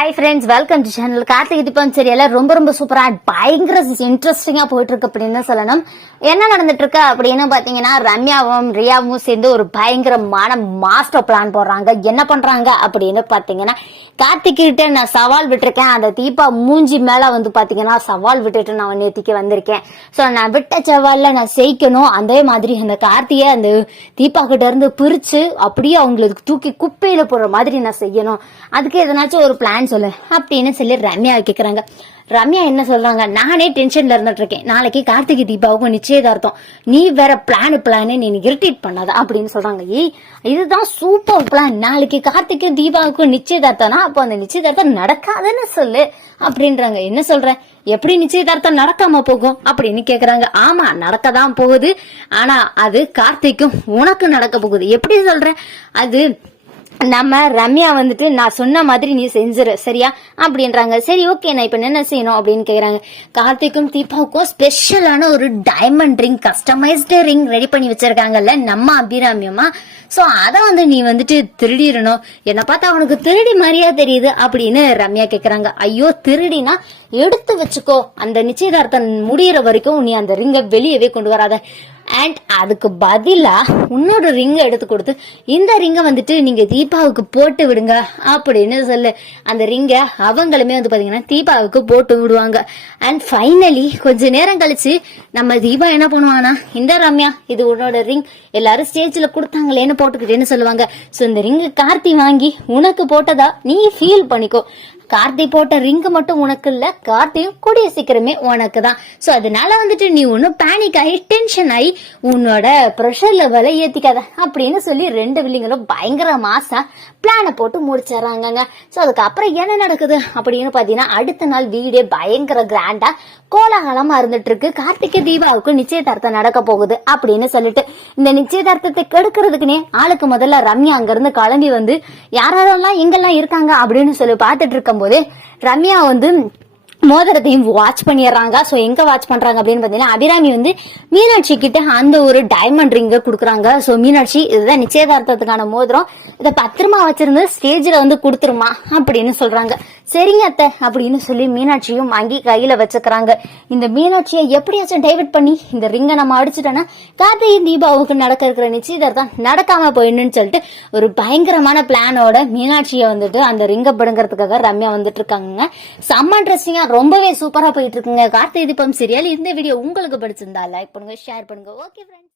Hi friends, welcome to channel. Karthigai Deepam சீரியல்ல ரொம்ப சூப்பரா பயங்கர இன்ட்ரெஸ்டிங்கா போயிட்டு இருக்கு அப்படின்னு சொல்லணும். என்ன நடந்துட்டு இருக்கு அப்படின்னு பாத்தீங்கன்னா, ரம்யாவும் ரியாவும் சேர்ந்து ஒரு பயங்கரமான மாஸ்டர் பிளான் போடுறாங்க. என்ன பண்றாங்க அப்படின்னு பாத்தீங்கன்னா, கார்த்திகிட்ட நான் சவால் விட்டுருக்கேன். அந்த தீபா மூஞ்சி மேல வந்து பாத்தீங்கன்னா சவால் விட்டுட்டு நான் நேத்திக்கு வந்திருக்கேன். சோ நான் விட்ட சவால்ல நான் செய்யணும். அதே மாதிரி அந்த கார்த்திகை அந்த தீபா கிட்ட இருந்து பிரிச்சு அப்படியே அவங்களுக்கு தூக்கி குப்பையில போடுற மாதிரி நான் செய்யணும். அதுக்கு எதனாச்சும் ஒரு பிளான் சொல்லு அப்படின்னு சொல்லி ரம்யா கேக்குறாங்க. ரம்யா என்ன சொல்றாங்க, நானே டென்ஷன்ல இருந்துட்டு இருக்கேன். நாளைக்கு கார்த்திகை தீபாவுக்கும் நிச்சயதார்த்தம், நீ வேற பிளான் நீ இரிட்டேட் பண்ணாத அப்படின்னு சொல்றாங்க. ஏய், இதுதான் சூப்பர் பிளான். நாளைக்கு கார்த்திகை தீபாவுக்கும் நிச்சயதார்த்தம்னா அப்போ அந்த நிச்சயதார்த்தம் நடக்காதுன்னு சொல்லு அப்படின்றாங்க. என்ன சொல்ற, எப்படி நிச்சயதார்த்தம் நடக்காம போகும் அப்படின்னு கேக்குறாங்க. ஆமா, நடக்கதான் போகுது. ஆனா அது கார்த்திக்கும் உனக்கு நடக்க போகுது. எப்படி சொல்ற, அது நம்ம ரம்யா வந்துட்டு நான் சொன்ன மாதிரி நீ செஞ்சிரு சரியா அப்படின்றாங்க. சரி ஓகே, நான் இப்ப என்ன செய்யணும் அப்படின்னு கேக்குறாங்க. கார்த்திக்கும் தீபாவுக்கும் ஸ்பெஷலான ஒரு diamond ring, customised ring ready பண்ணி வச்சிருக்காங்கல்ல நம்ம அபிராமியமா. சோ அத வந்து நீ வந்துட்டு திருடிடணும். என்ன பார்த்தா அவனுக்கு திருடி மாதிரியா தெரியுது அப்படின்னு ரம்யா கேக்குறாங்க. ஐயோ, திருடினா எடுத்து வச்சுக்கோ, அந்த நிச்சயதார்த்தம் முடியற வரைக்கும் நீ அந்த ரிங்கை வெளியவே கொண்டு வராத. அண்ட் அதுக்கு பதிலா உன்னோட ரிங்க எடுத்து கொடுத்து இந்த ரிங்க வந்துட்டு நீங்க தீபாவுக்கு போட்டு விடுங்க அப்படின்னு சொல்லு. அந்த ரிங்க அவங்களுமே வந்து பாத்தீங்கன்னா தீபாவுக்கு போட்டு விடுவாங்க. அண்ட் ஃபைனலி கொஞ்ச நேரம் கழிச்சு நம்ம தீபா என்ன பண்ணுவானா, இந்த ரம்யா இது உன்னோட ரிங், எல்லாரும் ஸ்டேஜ்ல கொடுத்தாங்களேன்னு போட்டுக்கிட்டேன்னு சொல்லுவாங்க. சோ இந்த ரிங் கார்த்தி வாங்கி உனக்கு போட்டதா நீ ஃபீல் பண்ணிக்கோ. கார்த்தி போட்ட ரிங்கு மட்டும் உனக்கு இல்ல, கார்த்தியும் கூடிய சீக்கிரமே உனக்கு தான். சோ அதனால வந்துட்டு நீ ஒன்னும் பேனிக் ஆகி டென்ஷன் ஆகி உன்னோட ப்ரெஷர் லெவலை ஏத்திக்காத அப்படின்னு சொல்லி ரெண்டு வில்லிங்களும் பயங்கர மாசா பிளான போட்டு முடிச்சிடறாங்க. சோ அதுக்கப்புறம் என்ன நடக்குது அப்படின்னு பாத்தீங்கன்னா, அடுத்த நாள் வீடே பயங்கர கிராண்டா கோலாகலமா இருந்துட்டு இருக்கு. கார்த்திகை தீபாவுக்கு நிச்சயதார்த்தம் நடக்க போகுது அப்படின்னு சொல்லிட்டு இந்த நிச்சயதார்த்தத்தை கெடுக்கிறதுக்குனே ஆளுக்கு முதல்ல ரம்யா அங்க இருந்து கிளம்பி வந்து யாரெல்லாம் எங்கெல்லாம் இருக்காங்க அப்படின்னு சொல்லி பாத்துட்டு இருக்கும் போது ரம்யா வந்து மோதிரத்தையும் வாட்ச் பண்ணிடுறாங்க. சோ எங்க வாட்ச் பண்றாங்க அப்படின்னு பாத்தீங்கன்னா, அபிராமி வந்து மீனாட்சி கிட்ட அந்த ஒரு டைமண்ட் ரிங்க குடுக்குறாங்க. சோ மீனாட்சி, இதுதான் நிச்சயதார்த்தத்துக்கான மோதிரம், இதை பத்திரமா வச்சிருந்து ஸ்டேஜ்ல வந்து கொடுத்துருமா அப்படின்னு சொல்றாங்க. சரிங்க அத்தை அப்படின்னு சொல்லி மீனாட்சியும் வாங்கி கையில வச்சுக்கிறாங்க. இந்த மீனாட்சியை எப்படியாச்சும் டைவர்ட் பண்ணி இந்த ரிங்கை நம்ம அடிச்சுட்டோம்னா கார்த்திகை தீபாவுக்கு நடக்க இருக்கிற நிச்சயதார்த்தம் நடக்காம போயிடணும்னு சொல்லிட்டு ஒரு பயங்கரமான பிளானோட மீனாட்சியை வந்துட்டு அந்த ரிங்கை பிடுங்கிறதுக்காக ரம்யா வந்துட்டு இருக்காங்க. செம்ம இன்ட்ரெஸ்டிங்கா ரொம்பவே சூப்பரா போயிட்டு இருக்குங்க கார்த்திகை தீபம் சீரியல். இந்த வீடியோ உங்களுக்கு பிடிச்சிருந்தா லைக் பண்ணுங்க, ஷேர் பண்ணுங்க. Okay friends.